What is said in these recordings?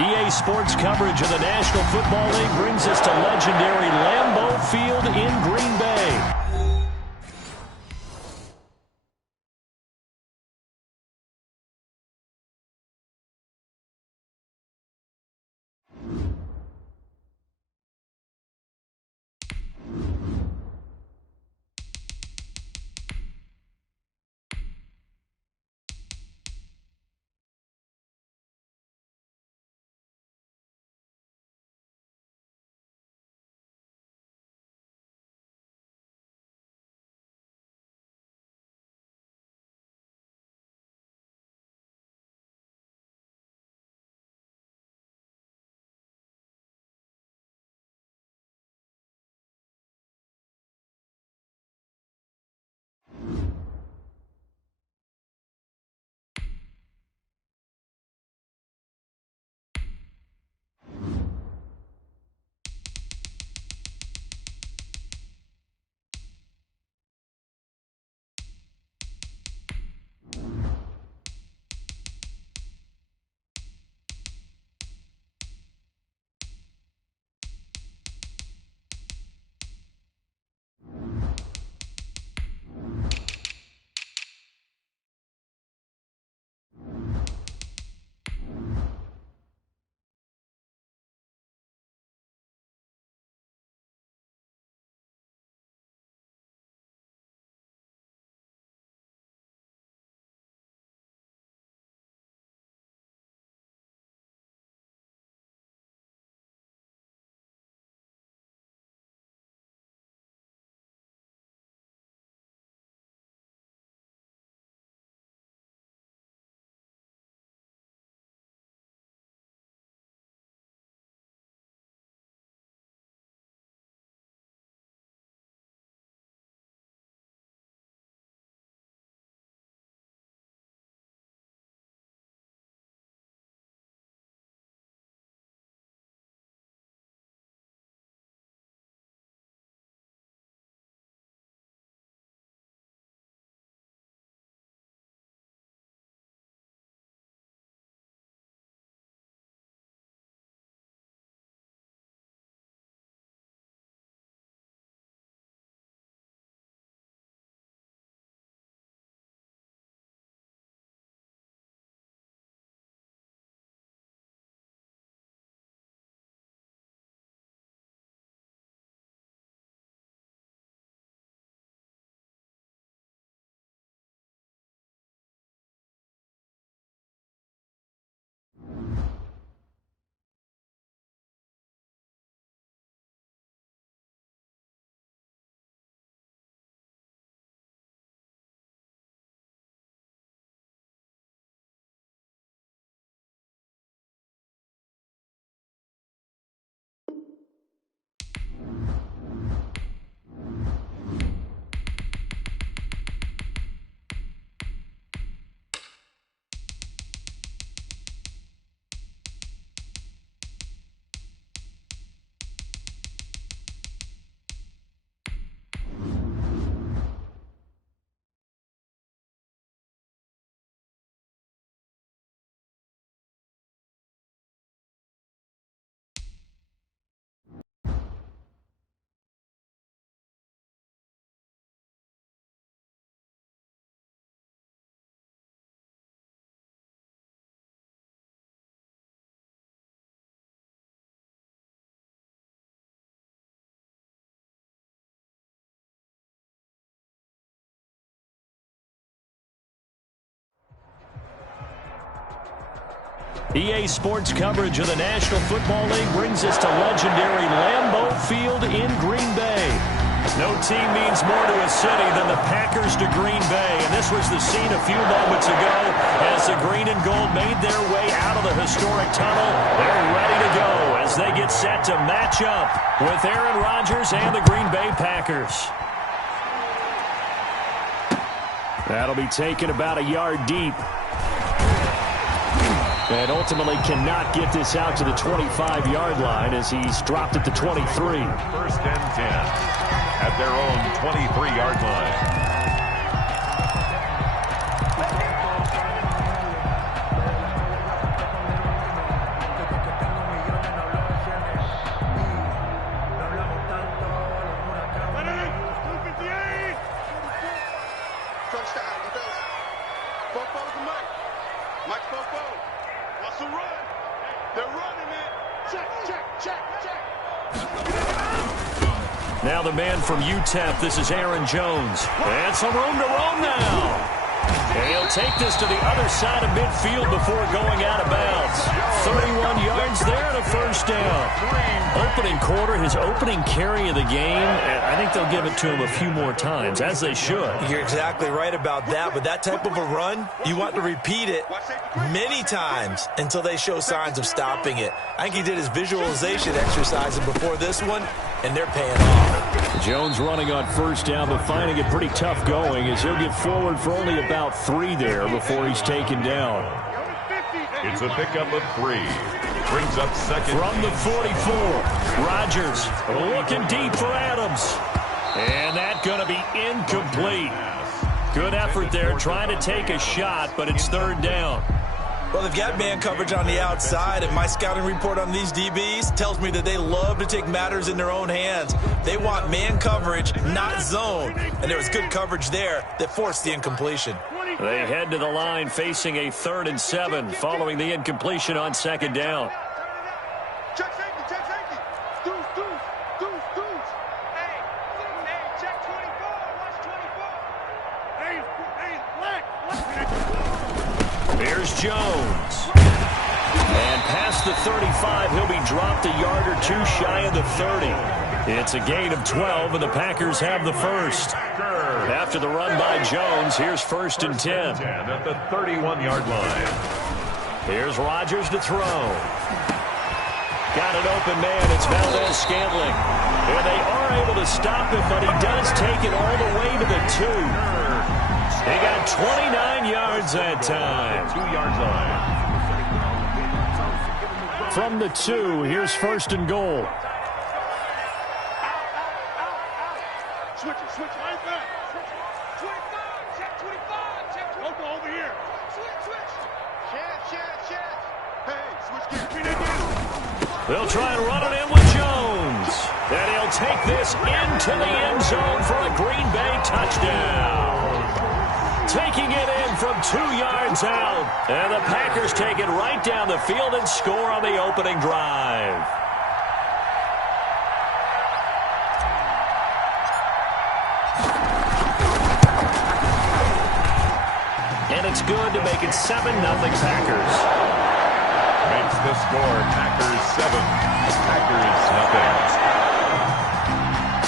EA Sports coverage of the National Football League brings us to legendary Lambeau Field in Green Bay. EA Sports coverage of the National Football League brings us to legendary Lambeau Field in Green Bay. No team means more to a city than the Packers to Green Bay, and this was the scene a few moments ago as the green and gold made their way out of the historic tunnel. They're ready to go as they get set to match up with Aaron Rodgers and the Green Bay Packers. That'll be taken about a yard deep. And ultimately cannot get this out to the 25-yard line as he's dropped at the 23. First and 10 at their own 23-yard line. Now the man from UTEP, this is Aaron Jones. And some room to roam now. And he'll take this to the other side of midfield before going out of bounds. 31 yards there and a first down. Opening quarter, his opening carry of the game, and I think they'll give it to him a few more times, as they should. You're exactly right about that, but that type of a run, you want to repeat it many times until they show signs of stopping it. I think he did his visualization exercises before this one, and they're paying off. Jones running on first down, but finding it pretty tough going as he'll get forward for only about 3 there before he's taken down. It's a pickup of 3. Brings up second. From the 44, Rodgers looking deep for Adams. And that's going to be incomplete. Good effort there, trying to take a shot, but it's third down. Well, they've got man coverage on the outside, and my scouting report on these DBs tells me that they love to take matters in their own hands. They want man coverage, not zone. And there was good coverage there that forced the incompletion. They head to the line facing a 3rd and 7 following the incompletion on second down. Check safety, check safety. Deuce. Hey, check 24. Watch 24. Hey, black. Here's Jones. And past the 35, he'll be dropped a yard or 2 shy of the 30. It's a gain of 12, and the Packers have the first. After the run by Jones, here's 1st and 10. At the 31-yard line. Here's Rodgers to throw. Got an open man. It's Valdez-Scantling. And they are able to stop him, but he does take it all the way to the 2. He got 29 yards that time. 2-yard line. From the 2, here's 1st and goal. Switch it. Right back. 25. Check 25. Open over here. Switch. Check. Hey, switch gear. They'll try and run it in with Jones. And he'll take this into the end zone for a Green Bay touchdown. Taking it in from 2 yards out. And the Packers take it right down the field and score on the opening drive. And it's good to make it 7-0 Packers. Makes the score Packers 7. Packers nothing.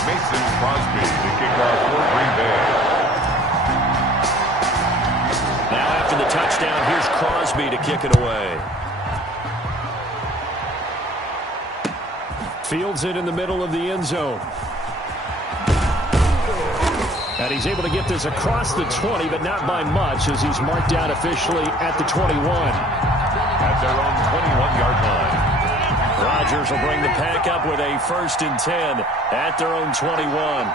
Mason Crosby to kick off for Green Bay. Now after the touchdown, here's Crosby to kick it away. Fields it in the middle of the end zone. And he's able to get this across the 20, but not by much as he's marked down officially at the 21. At their own 21-yard line. Rodgers will bring the pack up with a 1st and 10 at their own 21.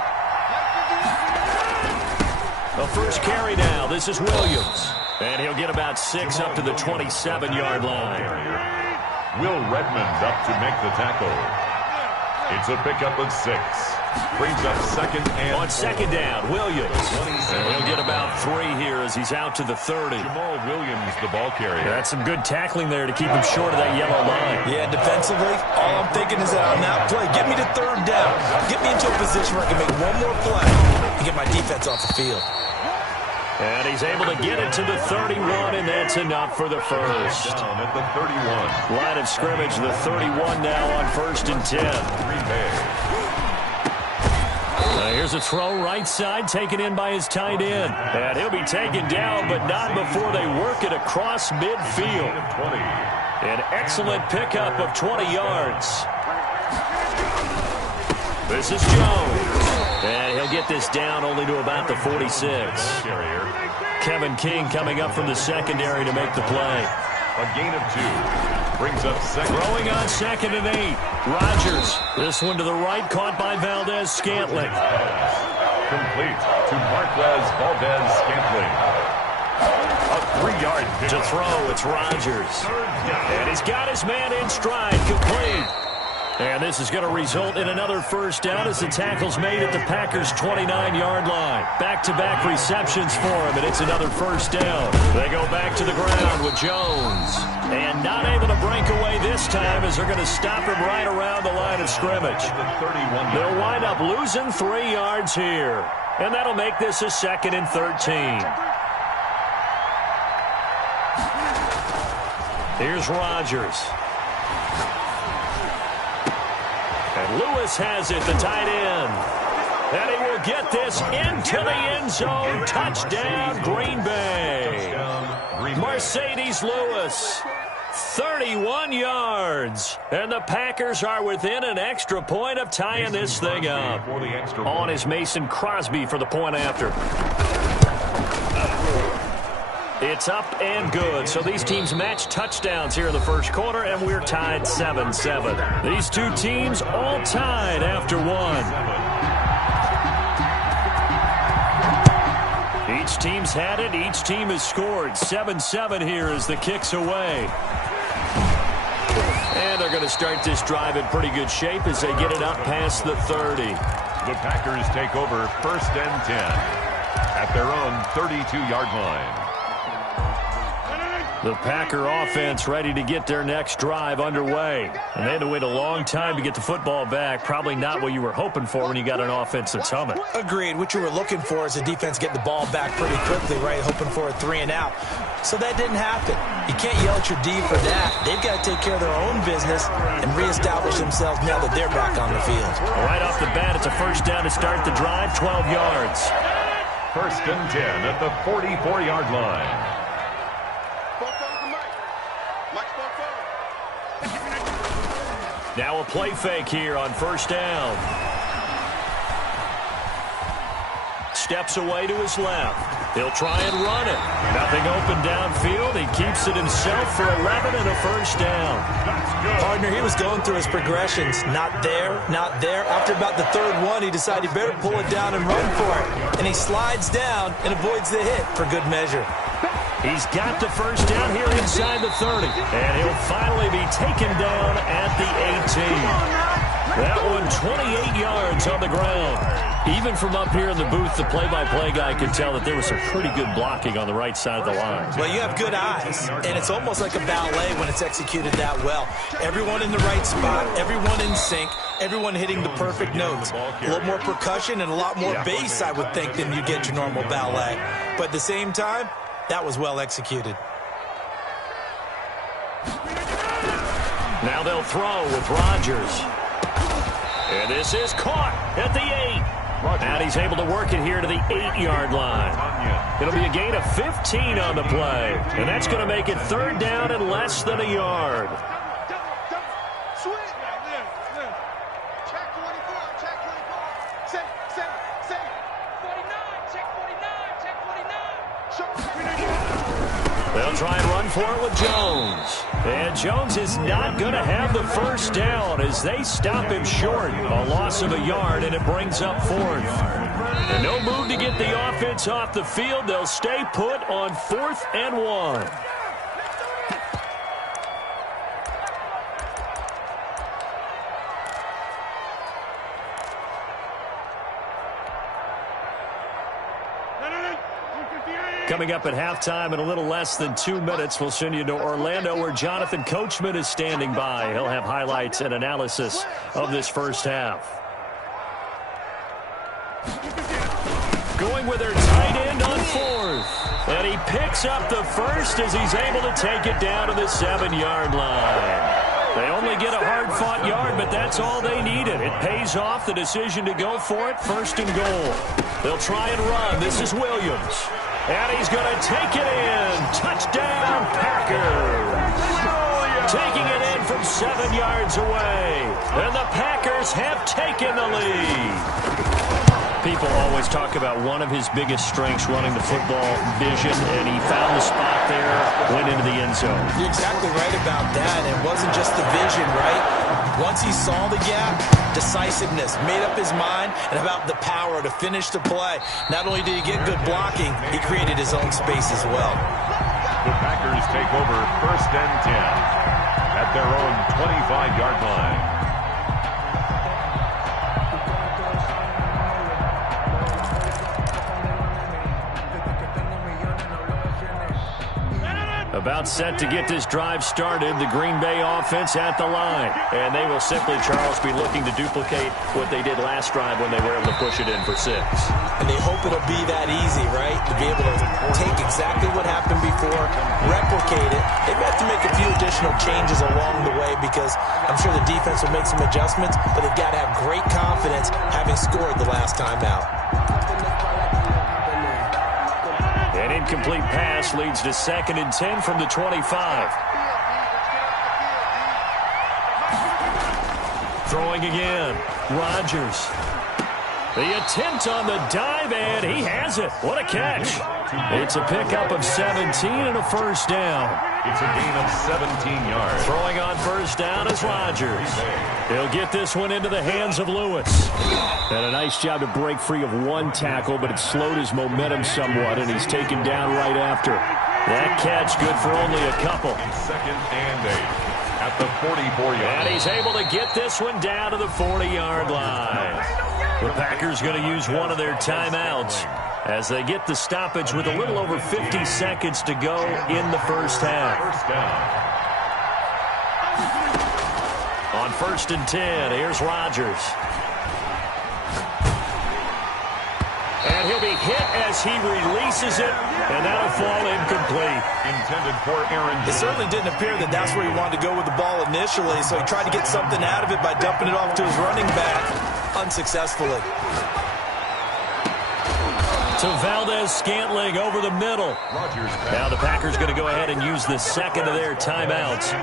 The first carry now. This is Williams. And he'll get about 6 up to the 27-yard line. Will Redmond up to make the tackle. It's a pickup of 6. Brings up 2nd and on 2nd down, Williams. And he'll get about 3 here as he's out to the 30. Jamal Williams, the ball carrier. That's some good tackling there to keep him short of that yellow line. Yeah, defensively, all I'm thinking is that on that play, get me to 3rd down. Get me into a position where I can make one more play and get my defense off the field. And he's able to get it to the 31, and that's enough for the first. Down at the 31. Line of scrimmage, the 31 now on 1st and 10. Green Bay. Here's a throw right side taken in by his tight end. And he'll be taken down, but not before they work it across midfield. 20. An excellent pickup of 20 yards. This is Jones. And he'll get this down only to about the 46. Kevin King coming up from the secondary to make the play. A gain of 2. Brings up 2nd. Throwing on 2nd and 8. Rodgers. This one to the right, caught by Valdez-Scantling. Complete to Marquez Valdez-Scantling. A 3-yard pick. To throw, it's Rodgers. And he's got his man in stride, complete. And this is going to result in another first down as the tackle's made at the Packers' 29-yard line. Back-to-back receptions for him, and it's another first down. They go back to the ground with Jones. And not able to break away this time as they're going to stop him right around the line of scrimmage. They'll wind up losing 3 yards here. And that'll make this a 2nd and 13. Here's Rodgers. And Lewis has it, the tight end. And he will get this into the end zone. Touchdown, Green Bay. Mercedes Lewis, 31 yards. And the Packers are within an extra point of tying this thing up. On is Mason Crosby for the point after. It's up and good. So these teams match touchdowns here in the first quarter, and we're tied 7-7. These two teams all tied after 1. Each team's had it. Each team has scored. 7-7 here as the kick's away. And they're going to start this drive in pretty good shape as they get it up past the 30. The Packers take over 1st and 10 at their own 32-yard line. The Packer offense ready to get their next drive underway. And they had to wait a long time to get the football back. Probably not what you were hoping for when you got an offense that's humming. Agreed. What you were looking for is a defense getting the ball back pretty quickly, right? Hoping for a 3 and out. So that didn't happen. You can't yell at your D for that. They've got to take care of their own business and reestablish themselves now that they're back on the field. Right off the bat, it's a first down to start the drive, 12 yards. 1st and 10 at the 44-yard line. Now a play fake here on first down. Steps away to his left. He'll try and run it. Nothing open downfield. He keeps it himself for 11 and a first down. Partner, he was going through his progressions. Not there, not there. After about the 3rd one, he decided he better pull it down and run for it. And he slides down and avoids the hit for good measure. He's got the first down here inside the 30. And he'll finally be taken down at the 18. That one 28 yards on the ground. Even from up here in the booth, the play-by-play guy could tell that there was some pretty good blocking on the right side of the line. Well, you have good eyes, and it's almost like a ballet when it's executed that well. Everyone in the right spot, everyone in sync, everyone hitting the perfect notes. A little more percussion and a lot more bass, I would think, than you get your normal ballet. But at the same time, that was well executed. Now they'll throw with Rodgers. And this is caught at the 8. And he's able to work it here to the 8-yard line. It'll be a gain of 15 on the play. And that's going to make it 3rd down and less than a yard. They'll try and run for it with Jones. And Jones is not going to have the first down as they stop him short. A loss of a yard, and it brings up 4th. And no move to get the offense off the field. They'll stay put on 4th and 1. Coming up at halftime in a little less than 2 minutes, we'll send you to Orlando where Jonathan Coachman is standing by. He'll have highlights and analysis of this first half. Going with their tight end on 4th. And he picks up the first as he's able to take it down to the 7-yard line. They only get a hard-fought yard, but that's all they needed. It pays off the decision to go for it, 1st and goal. They'll try and run. This is Williams. And he's going to take it in. Touchdown, Packers. Taking it in from 7 yards away. And the Packers have taken the lead. People always talk about one of his biggest strengths running the football, vision, and he found the spot there, went into the end zone. You're exactly right about that. It wasn't just the vision, right? Once he saw the gap, decisiveness, made up his mind, and about the power to finish the play. Not only did he get good blocking, he created his own space as well. The Packers take over 1st and 10 at their own 25-yard line. About set to get this drive started, the Green Bay offense at the line. And they will simply, Charles, be looking to duplicate what they did last drive when they were able to push it in for 6. And they hope it'll be that easy, right? To be able to take exactly what happened before, replicate it. They've got to make a few additional changes along the way because I'm sure the defense will make some adjustments, but they've got to have great confidence having scored the last time out. An incomplete pass leads to 2nd and 10 from the 25. Throwing again. Rodgers. The attempt on the dive, and he has it. What a catch. It's a pickup of 17 and a first down. It's a gain of 17 yards. Throwing on first down is Rodgers. He'll get this one into the hands of Lewis. And a nice job to break free of one tackle, but it slowed his momentum somewhat, and he's taken down right after. That catch good for only a couple. 2nd and 8 at the 44-yard line. And he's able to get this one down to the 40-yard line. The Packers going to use one of their timeouts as they get the stoppage with a little over 50 seconds to go in the first half. On 1st and 10, here's Rodgers. And he'll be hit as he releases it, and that'll fall incomplete. Intended for Aaron. It certainly didn't appear that that's where he wanted to go with the ball initially, so he tried to get something out of it by dumping it off to his running back unsuccessfully. To Valdez-Scantling over the middle. Now the Packers going to go ahead and use the second of their timeouts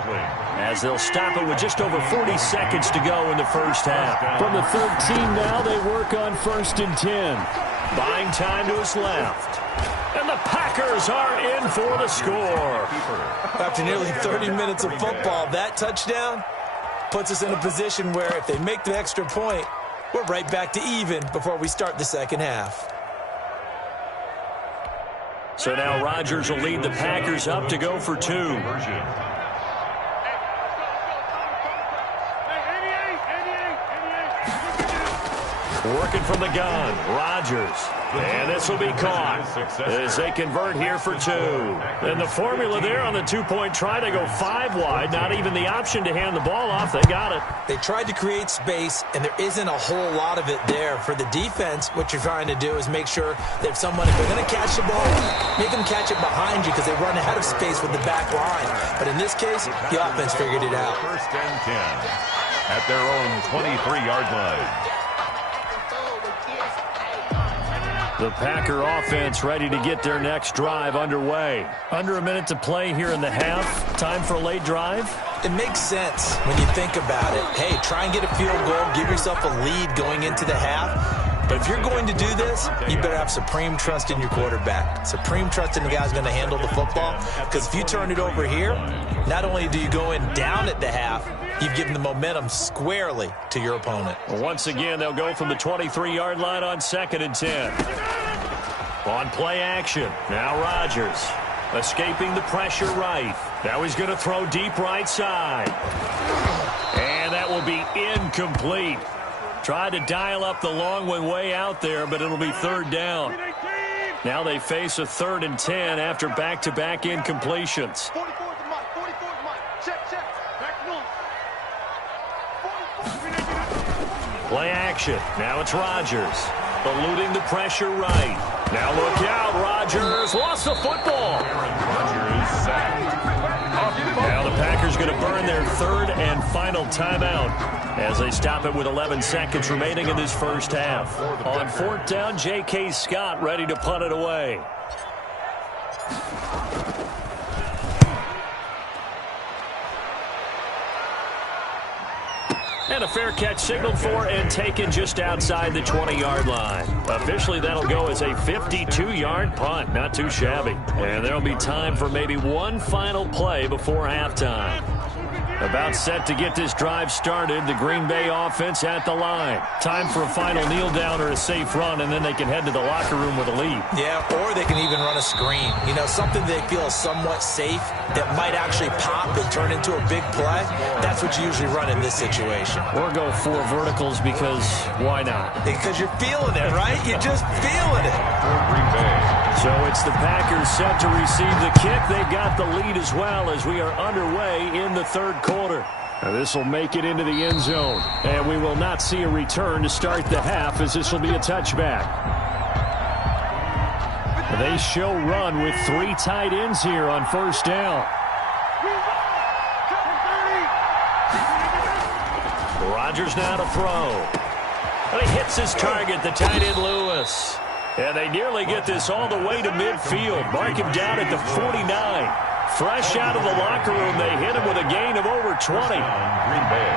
as they'll stop it with just over 40 seconds to go in the first half. From the 13 now, they work on 1st and 10. Buying time to his left. And the Packers are in for the score. After nearly 30 minutes of football, that touchdown puts us in a position where if they make the extra point, we're right back to even before we start the second half. So now Rodgers will lead the Packers up to go for 2. Working from the gun, Rodgers. And this will be caught as they convert here for 2. And the formula there on the 2-point try to go 5 wide, not even the option to hand the ball off. They got it. They tried to create space, and there isn't a whole lot of it there. For the defense, what you're trying to do is make sure that if they're going to catch the ball, make them catch it behind you because they run ahead of space with the back line. But in this case, the offense figured it out. 1st and 10 at their own 23-yard line. The Packer offense ready to get their next drive underway. Under a minute to play here in the half. Time for a late drive. It makes sense when you think about it. Hey, try and get a field goal. Give yourself a lead going into the half. But if you're going to do this, you better have supreme trust in your quarterback. Supreme trust in the guy's going to handle the football. Because if you turn it over here, not only do you go in down at the half, you've given the momentum squarely to your opponent. Once again, they'll go from the 23-yard line on 2nd and 10. On play action, now Rodgers escaping the pressure right. Now he's going to throw deep right side. And that will be incomplete. Tried to dial up the long one way out there, but it'll be 3rd down. Now they face a 3rd and 10 after back-to-back incompletions. Play action. Now it's Rodgers. Eluding the pressure right. Now look out. Rodgers lost the football. Rodgers sacked. Now the Packers going to burn their 3rd and final timeout as they stop it with 11 seconds remaining in this first half. On 4th down, J.K. Scott ready to punt it away. And a fair catch signaled for and taken just outside the 20-yard line. Officially, that'll go as a 52-yard punt. Not too shabby. And there'll be time for maybe one final play before halftime. About set to get this drive started, the Green Bay offense at the line. Time for a final kneel down or a safe run, and then they can head to the locker room with a lead. Yeah, or they can even run a screen. You know, something they feel is somewhat safe that might actually pop and turn into a big play. That's what you usually run in this situation. Or go 4 verticals because why not? Because you're feeling it, right? You're just feeling it. For Green Bay. So gets the Packers set to receive the kick. They've got the lead as well as we are underway in the third quarter. This will make it into the end zone, and we will not see a return to start the half as this will be a touchback. They show run with 3 tight ends here on first down. Rodgers now to throw. And he hits his target, the tight end Lewis. And they nearly get this all the way to midfield. Mark him down at the 49. Fresh out of the locker room, they hit him with a gain of over 20. Green Bay.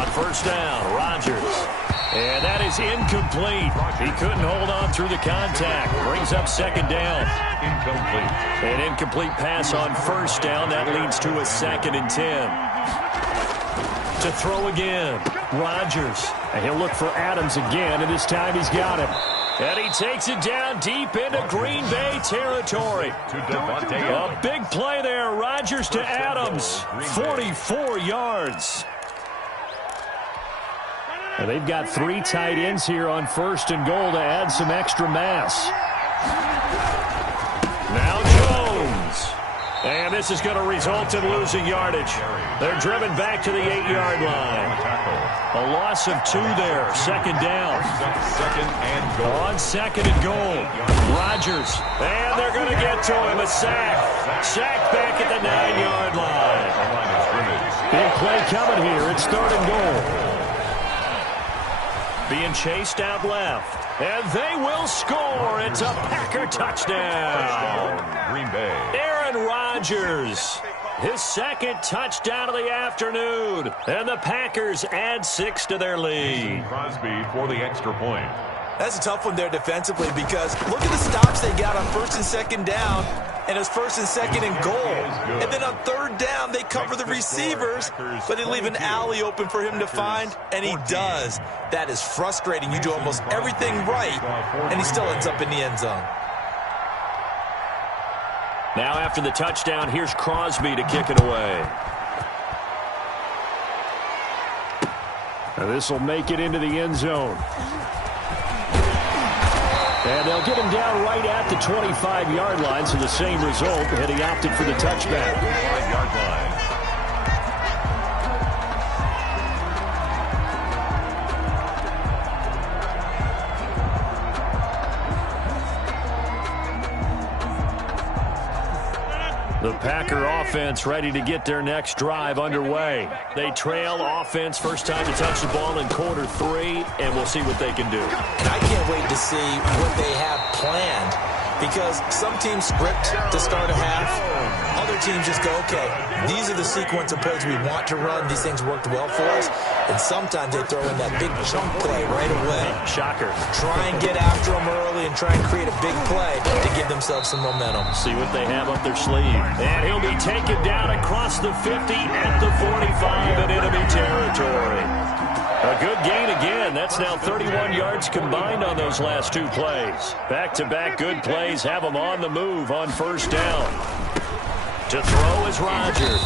On first down, Rodgers. And that is incomplete. He couldn't hold on through the contact. Brings up second down. Incomplete. An incomplete pass on first down. That leads to a 2nd and 10. To throw again, Rodgers. And he'll look for Adams again, and this time he's got him. And he takes it down deep into Green Bay territory. A big play there. Rodgers to Adams. 44 yards. And they've got 3 tight ends here on first and goal to add some extra mass. Now Jones. And this is going to result in losing yardage. They're driven back to the 8-yard line. A loss of 2 there. Second down. Second and goal. On second and goal. Rodgers. And they're going to get to him. A sack. Sack back at the 9-yard line. Big play coming here. It's 3rd and goal. Being chased out left. And they will score. It's a Packer touchdown. Green Bay. Aaron Rodgers. His 2nd touchdown of the afternoon. And the Packers add 6 to their lead. Crosby for the extra point. That's a tough one there defensively because look at the stops they got on 1st and 2nd down. And it's 1st and 2nd and goal. And then on 3rd down, they cover the receivers, but they leave an alley open for him to find, and he does. That is frustrating. You do almost everything right, and he still ends up in the end zone. Now after the touchdown, here's Crosby to kick it away. Now this will make it into the end zone. And they'll get him down right at the 25-yard line, so the same result, and he opted for the touchback. 5-yard line. The Packer offense ready to get their next drive underway. They trail offense, first time to touch the ball in quarter 3, and we'll see what they can do. And I can't wait to see what they have planned because some teams script to start a half. Other teams just go, okay, these are the sequence of plays we want to run. These things worked well for us. And sometimes they throw in that big chunk play right away. Shocker. Try and get after them early and try and create a big play to give themselves some momentum. See what they have up their sleeve. And he'll be taken down across the 50 at the 45 in enemy territory. A good gain again. That's now 31 yards combined on those last 2 plays. Back-to-back good plays have them on the move on first down. To throw is Rodgers.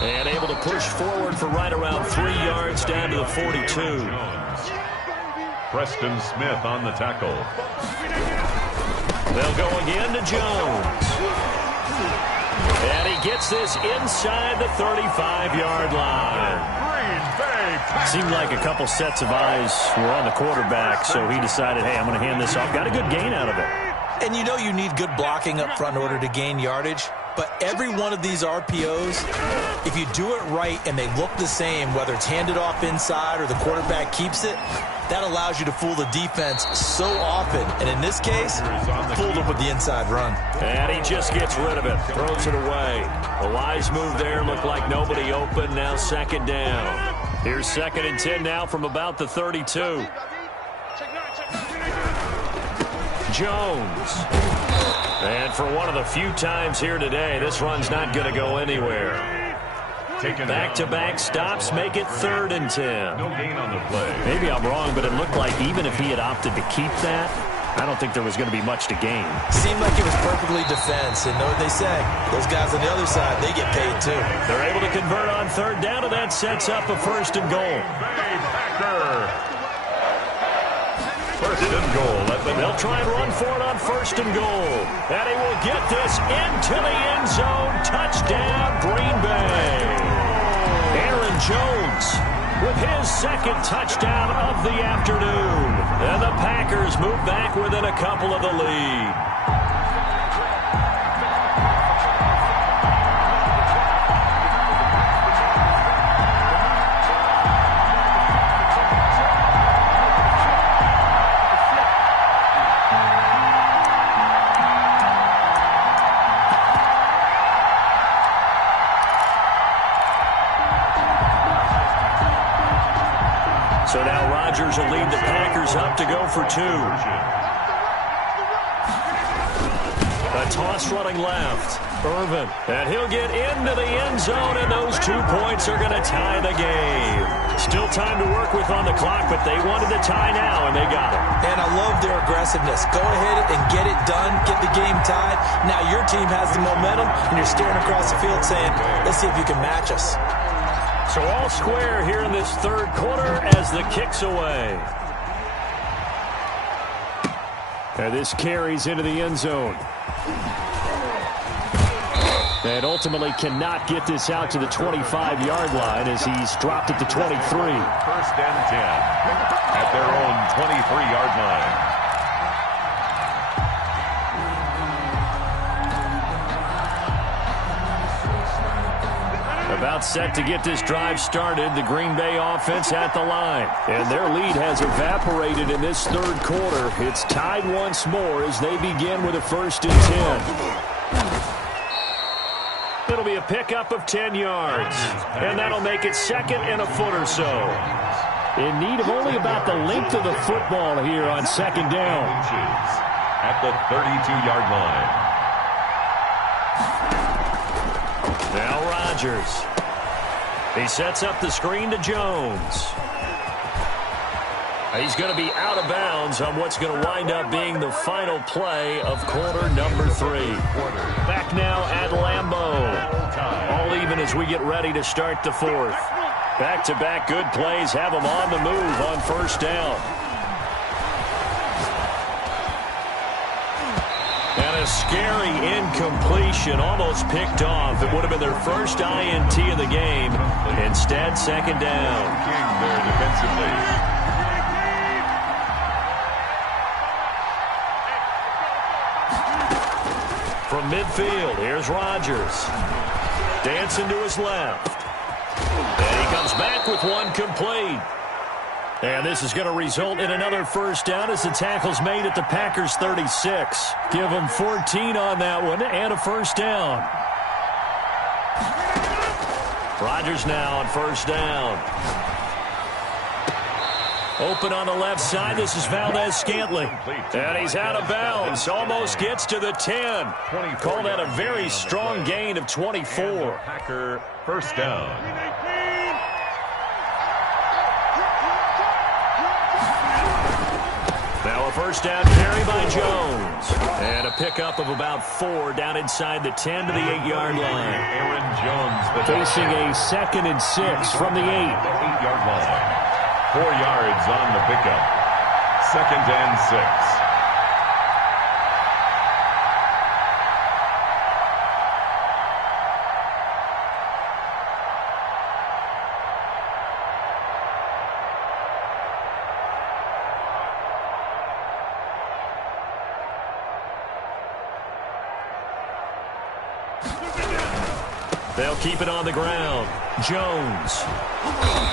And able to push forward for right around 3 yards down to the 42. Preston Smith on the tackle. They'll go again to Jones. And he gets this inside the 35-yard line. Seemed like a couple sets of eyes were on the quarterback, so he decided, hey, I'm going to hand this off. Got a good gain out of it. And you know you need good blocking up front in order to gain yardage. But every one of these RPOs, if you do it right and they look the same, whether it's handed off inside or the quarterback keeps it, that allows you to fool the defense so often. And in this case, fooled them with the inside run. And he just gets rid of it, throws it away. A wise move there, looked like nobody open, now second down. Here's 2nd and 10 now from about the 32. Jones. And for one of the few times here today, this run's not going to go anywhere. Back-to-back stops make it 3rd and 10. No gain on the play. Maybe I'm wrong, but it looked like even if he had opted to keep that, I don't think there was going to be much to gain. Seemed like it was perfectly defense. And know what they say? Those guys on the other side, they get paid too. They're able to convert on 3rd down, and that sets up a 1st and goal. goal at the... They'll try and run for it on 1st and goal. And he will get this into the end zone. Touchdown, Green Bay. Aaron Jones with his 2nd touchdown of the afternoon. And the Packers move back within a couple of the lead. So now Rodgers will lead the Packers up to go for 2. A toss running left. Irvin. And he'll get into the end zone, and those 2 points are going to tie the game. Still time to work with on the clock, but they wanted the tie now, and they got it. And I love their aggressiveness. Go ahead and get it done, get the game tied. Now your team has the momentum, and you're staring across the field saying, let's see if you can match us. So all square here in this 3rd quarter as the kick's away. And this carries into the end zone. And ultimately cannot get this out to the 25-yard line as he's dropped at the 23. 1st and 10 at their own 23-yard line. About set to get this drive started, the Green Bay offense at the line. And their lead has evaporated in this 3rd quarter. It's tied once more as they begin with a 1st and 10. It'll be a pickup of 10 yards. And that'll make it 2nd and a foot or so. In need of only about the length of the football here on 2nd down. At the 32-yard line. Now Rodgers. He sets up the screen to Jones. He's going to be out of bounds on what's going to wind up being the final play of quarter number 3. Back now at Lambeau. All even as we get ready to start the 4th. Back-to-back good plays have them on the move on 1st down. And a scary incompletion, almost picked off. It would have been their first INT of the game. Instead, 2nd down. King there defensively. From midfield, here's Rodgers. Dancing to his left. And he comes back with one complete. And this is going to result in another 1st down as the tackle's made at the Packers' 36. Give them 14 on that one and a 1st down. Rodgers now on 1st down. Open on the left side. This is Valdez-Scantling. And he's out of bounds. Almost gets to the 10. Call that a very strong gain of 24. Packer 1st down. Now a 1st down carry by Jones. And a pickup of about 4 down inside the 10 to the 8-yard line. Aaron Jones. Facing a 2nd and 6 from the 8. 8-yard line. 4 yards on the pickup. 2nd and 6. They'll keep it on the ground. Jones.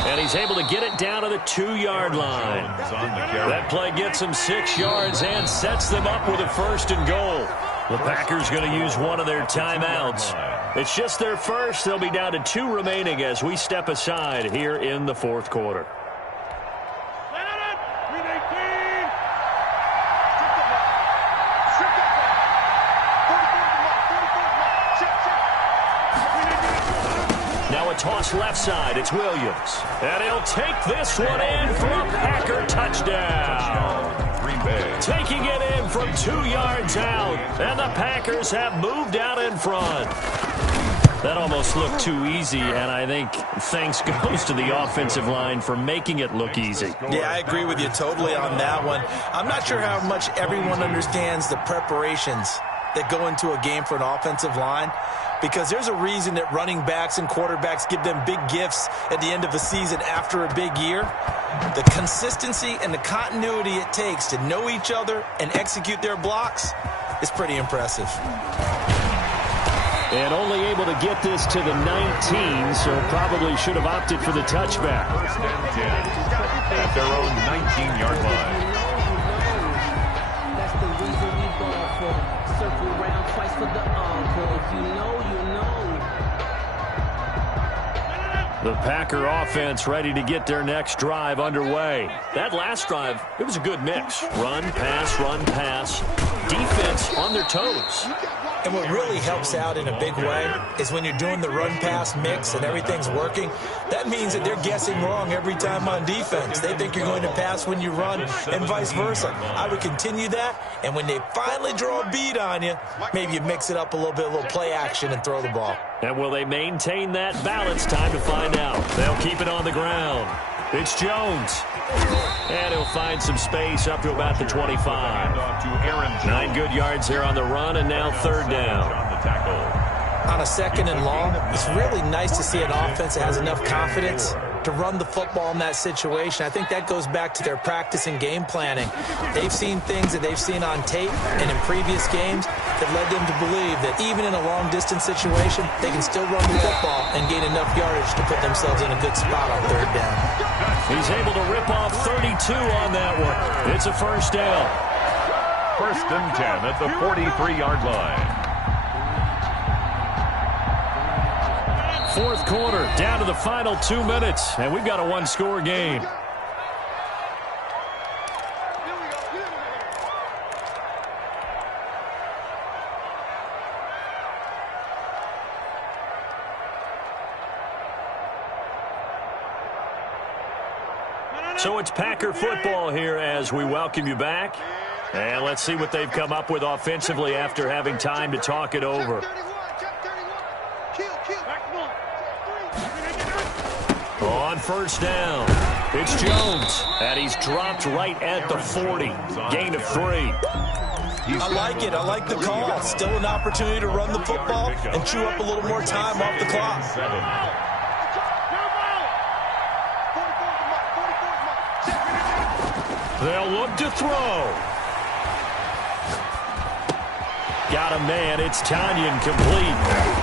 And he's able to get it down to the 2-yard line. That play gets him 6 yards and sets them up with a 1st and goal. The Packers going to use one of their timeouts. It's just their first. They'll be down to 2 remaining as we step aside here in the 4th quarter. Toss left side. It's Williams. And he'll take this one in for a Packer touchdown. Green Bay. Taking it in from 2 yards out. And the Packers have moved out in front. That almost looked too easy, and I think thanks goes to the offensive line for making it look easy. Yeah, I agree with you totally on that one. I'm not sure how much everyone understands the preparations that go into a game for an offensive line, because there's a reason that running backs and quarterbacks give them big gifts at the end of a season after a big year. The consistency and the continuity it takes to know each other and execute their blocks is pretty impressive. And only able to get this to the 19, so probably should have opted for the touchback. First and 10 at their own 19-yard line. That's the reason we ball for. Circle around twice for the encore. If you know, you know. The Packer offense ready to get their next drive underway. That last drive, it was a good mix. Run, pass, defense on their toes. And what really helps out in a big way is when you're doing the run-pass mix and everything's working, that means that they're guessing wrong every time on defense. They think you're going to pass when you run and vice versa. I would continue that, and when they finally draw a beat on you, maybe you mix it up a little bit, a little play action, and throw the ball. And will they maintain that balance? Time to find out. They'll keep it on the ground. It's Jones. And he'll find some space up to about the 25. 9 good yards there on the run, and now third down. On a second and long, it's really nice to see an offense that has enough confidence to run the football in that situation. I think that goes back to their practice and game planning. They've seen things that they've seen on tape and in previous games that led them to believe that even in a long-distance situation, they can still run the football and gain enough yardage to put themselves in a good spot on third down. He's able to rip off 32 on that one. It's a first down. First and 10 at the 43-yard line. Fourth quarter, down to the final 2 minutes, and we've got a one-score game. So it's Packer football here as we welcome you back. And let's see what they've come up with offensively after having time to talk it over. On first down, it's Jones, and he's dropped right at the 40. Gain of 3. I like it. I like the call. Still an opportunity to run the football and chew up a little more time off the clock. They'll look to throw. Got a man. It's Tanyan complete.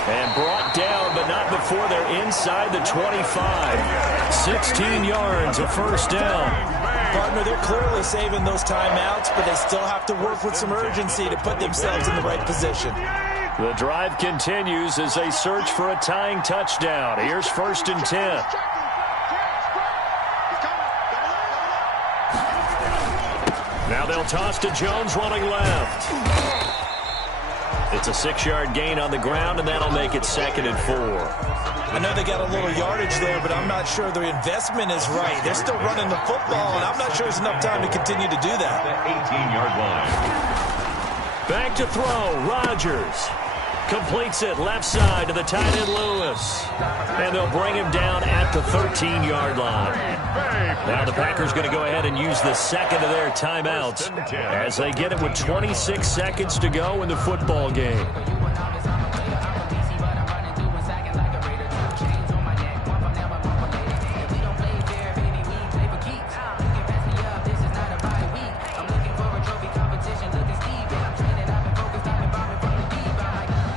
And brought down, but not before they're inside the 25. 16 yards, a first down. Partner, they're clearly saving those timeouts, but they still have to work with some urgency to put themselves in the right position. The drive continues as they search for a tying touchdown. Here's first and 10. Now they'll toss to Jones running left. It's a 6-yard gain on the ground, and that'll make it 2nd and 4. I know they got a little yardage there, but I'm not sure the investment is right. They're still running the football, and I'm not sure there's enough time to continue to do that. The 18-yard line. Back to throw, Rodgers. Completes it left side to the tight end Lewis. And they'll bring him down at the 13-yard line. Now the Packers going to go ahead and use the second of their timeouts as they get it with 26 seconds to go in the football game.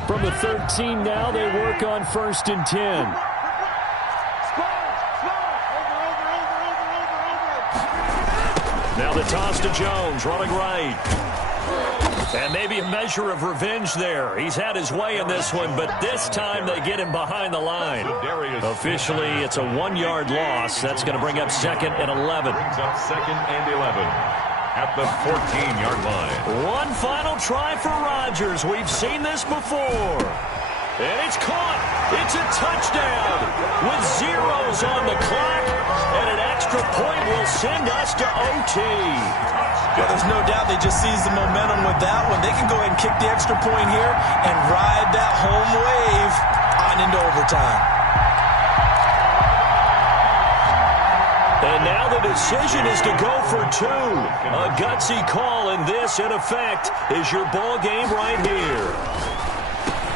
From the 13 now, they work on first and 10. Now the toss to Jones, running right. And maybe a measure of revenge there. He's had his way in this one, but this time they get him behind the line. Officially, it's a 1-yard loss. That's going to bring up 2nd and 11. Brings up 2nd and 11 at the 14-yard line. One final try for Rodgers. We've seen this before. And it's caught. It's a touchdown with zeros on the clock. And an extra point will send us to OT. Well, there's no doubt they just seized the momentum with that one. They can go ahead and kick the extra point here and ride that home wave on line into overtime. And now the decision is to go for two. A gutsy call, and this, in effect, is your ball game right here.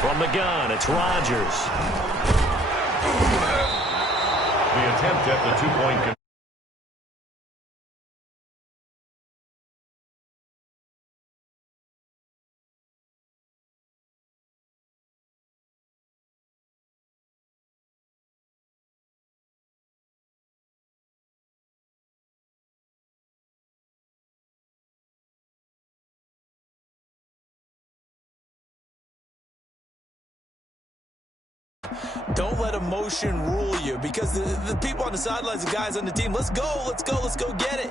From the gun, it's Rodgers. The attempt at the two-point conversion. Don't let emotion rule you, because the people on the sidelines, the guys on the team, let's go get it.